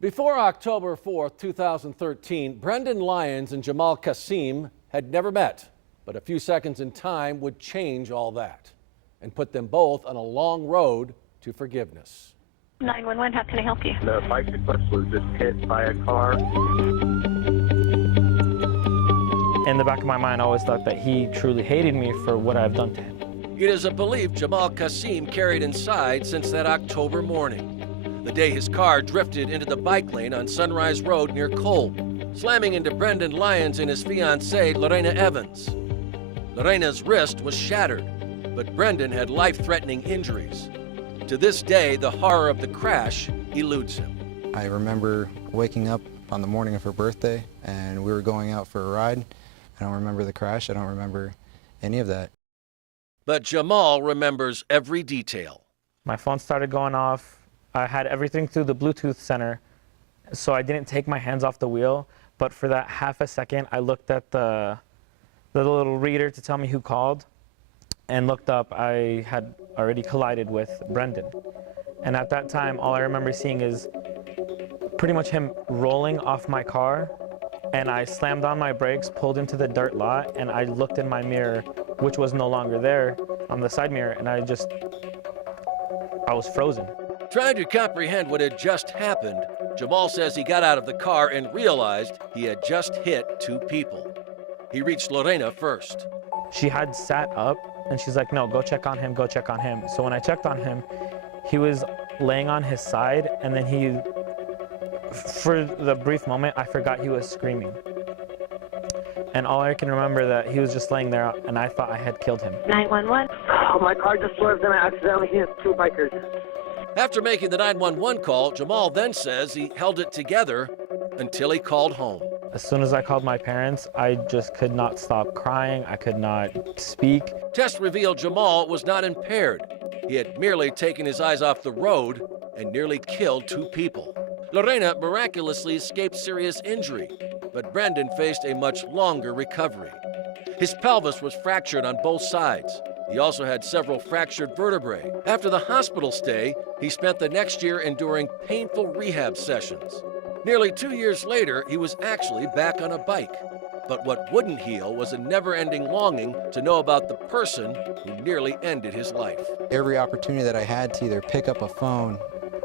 Before October 4th, 2013, Brendan Lyons and Jamal Qasim had never met, but a few seconds in time would change all that and put them both on a long road to forgiveness. 911, how can I help you? The bicyclist was just hit by a car. In the back of my mind, I always thought that he truly hated me for what I've done to him. It is a belief Jamal Qasim carried inside since that October morning, the day his car drifted into the bike lane on Sunrise Road near Kolb, slamming into Brendan Lyons and his fiancée, Lorena Evans. Lorena's wrist was shattered, but Brendan had life-threatening injuries. To this day, the horror of the crash eludes him. I remember waking up on the morning of her birthday, and we were going out for a ride. I don't remember the crash. I don't remember any of that. But Jamal remembers every detail. My phone started going off. I had everything through the Bluetooth center, so I didn't take my hands off the wheel. But for that half a second, I looked at the little reader to tell me who called, and looked up. I had already collided with Brendan. And at that time, all I remember seeing is pretty much him rolling off my car, and I slammed on my brakes, pulled into the dirt lot, and I looked in my mirror, which was no longer there, on the side mirror, and I was frozen. Trying to comprehend what had just happened, Jamal says he got out of the car and realized he had just hit two people. He reached Lorena first. She had sat up, and she's like, no, go check on him, go check on him. So when I checked on him, he was laying on his side, and then for the brief moment, I forgot he was screaming. And all I can remember that he was just laying there, and I thought I had killed him. 911. Oh, my car just swerved and I accidentally hit two bikers. After making the 911 call, Jamal then says he held it together until he called home. As soon as I called my parents, I just could not stop crying. I could not speak. Tests revealed Jamal was not impaired. He had merely taken his eyes off the road and nearly killed two people. Lorena miraculously escaped serious injury, but Brendan faced a much longer recovery. His pelvis was fractured on both sides. He also had several fractured vertebrae. After the hospital stay, he spent the next year enduring painful rehab sessions. Nearly 2 years later, he was actually back on a bike. But what wouldn't heal was a never-ending longing to know about the person who nearly ended his life. Every opportunity that I had to either pick up a phone,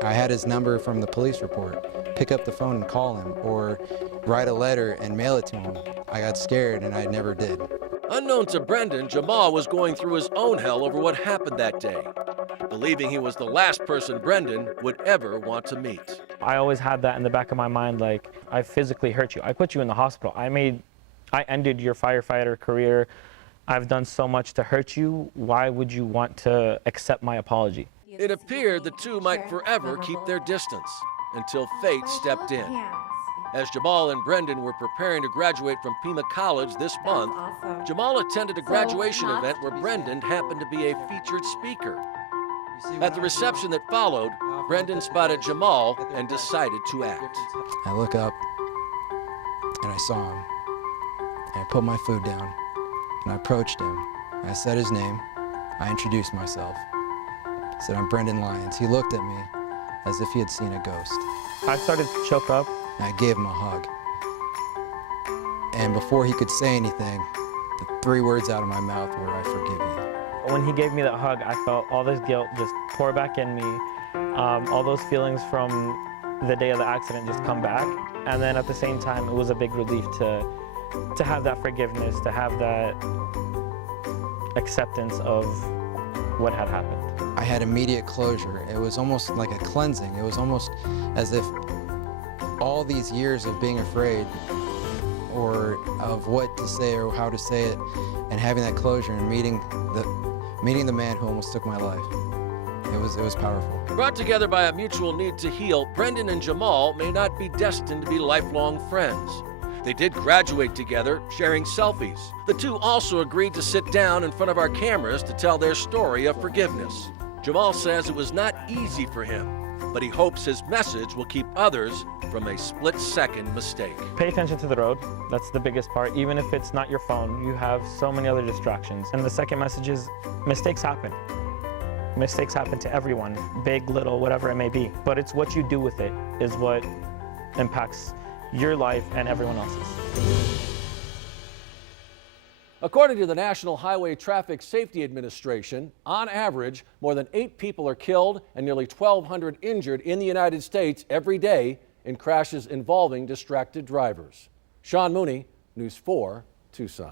I had his number from the police report, pick up the phone and call him, or write a letter and mail it to him. I got scared and I never did. Unknown to Brendan, Jamal was going through his own hell over what happened that day, believing he was the last person Brendan would ever want to meet. I always had that in the back of my mind, like, I physically hurt you. I put you in the hospital. I ended your firefighter career. I've done so much to hurt you. Why would you want to accept my apology? It appeared the two might forever keep their distance until fate stepped in. As Jamal and Brendan were preparing to graduate from Pima College this month, Jamal attended a graduation event where Brendan happened to be a featured speaker. At the reception that followed, Brendan spotted Jamal and decided to act. I look up and I saw him. And I put my food down and I approached him. I said his name. I introduced myself. I said, I'm Brendan Lyons. He looked at me as if he had seen a ghost. I started to choke up. I gave him a hug. And before he could say anything, the three words out of my mouth were, I forgive you. When he gave me that hug, I felt all this guilt just pour back in me. All those feelings from the day of the accident just come back. And then at the same time, it was a big relief to have that forgiveness, to have that acceptance of what had happened. I had immediate closure. It was almost like a cleansing. It was almost as if all these years of being afraid or of what to say or how to say it, and having that closure and meeting the man who almost took my life. It was powerful. Brought together by a mutual need to heal, Brendan and Jamal may not be destined to be lifelong friends. They did graduate together, sharing selfies. The two also agreed to sit down in front of our cameras to tell their story of forgiveness. Jamal says it was not easy for him, but he hopes his message will keep others from a split-second mistake. Pay attention to the road. That's the biggest part. Even if it's not your phone, you have so many other distractions. And the second message is, mistakes happen. Mistakes happen to everyone, big, little, whatever it may be. But it's what you do with it is what impacts your life and everyone else's. According to the National Highway Traffic Safety Administration, on average, more than 8 people are killed and nearly 1,200 injured in the United States every day in crashes involving distracted drivers. Sean Mooney, News 4, Tucson.